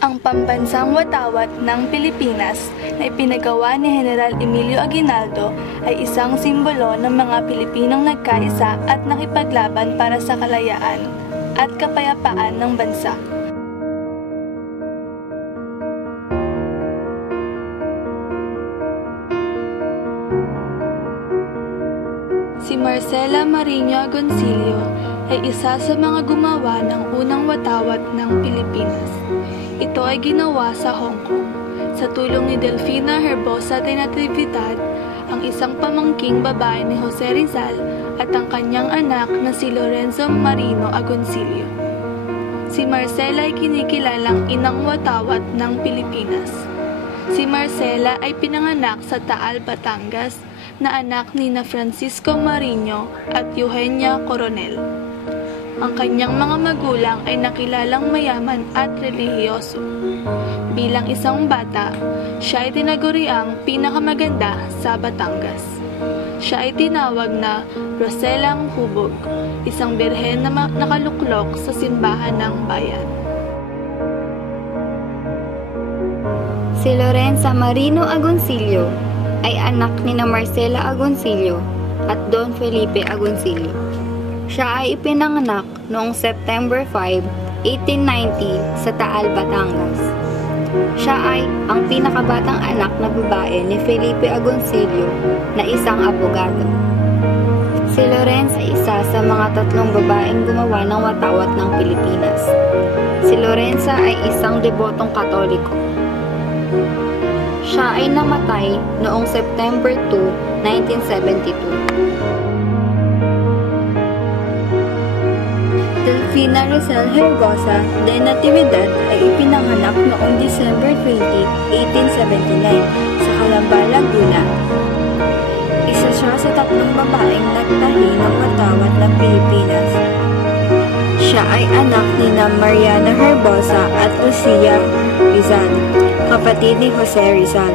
Ang pambansang watawat ng Pilipinas na ipinagawa ni General Emilio Aguinaldo ay isang simbolo ng mga Pilipinong nagkaisa at nakipaglaban para sa kalayaan at kapayapaan ng bansa. Si Marcela Mariño Agoncillo ay isa sa mga gumawa ng unang watawat ng Pilipinas. Ito ay ginawa sa Hong Kong sa tulong ni Delfina Herbosa de Natividad, ang isang pamangking babae ni Jose Rizal at ang kanyang anak na si Lorenzo Marino Agoncillo. Si Marcela ay kinikilalang inang watawat ng Pilipinas. Si Marcela ay pinanganak sa Taal, Batangas na anak ni na Francisco Mariño at Eugenia Coronel. Ang kanyang mga magulang ay nakilalang mayaman at relihiyoso. Bilang isang bata, siya ay tinaguriang pinakamaganda sa Batangas. Siya ay tinawag na Roselang Hubog, isang birhen na nakaluklok sa simbahan ng bayan. Si Lorenza Marino Agoncillo ay anak ni na Marcela Agoncillo at Don Felipe Agoncillo. Siya ay ipinanganak noong September 5, 1890 sa Taal, Batangas. Siya ay ang pinakabatang anak na babae ni Felipe Agoncillo na isang abogado. Si Lorenza ay isa sa mga 3 babaeng gumawa ng watawat ng Pilipinas. Si Lorenza ay isang debotong Katoliko. Siya ay namatay noong September 2, 1972. Delfina Rizal Herbosa de Natividad ay ipinanganak noong December 20, 1879 sa Calamba, Laguna. Isa siya sa 3 babaeng nagtahi ng watawat ng Pilipinas. Siya ay anak ni na Mariana Herbosa at Lucia Rizal, kapatid ni Jose Rizal.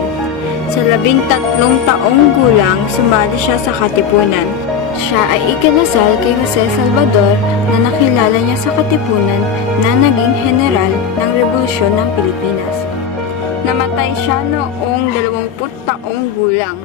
Sa 13 taong gulang, sumali siya sa Katipunan. Siya ay ikinasal kay Jose Salvador na nakilala niya sa Katipunan na naging general ng Revolusyon ng Pilipinas. Namatay siya noong 20 taong gulang.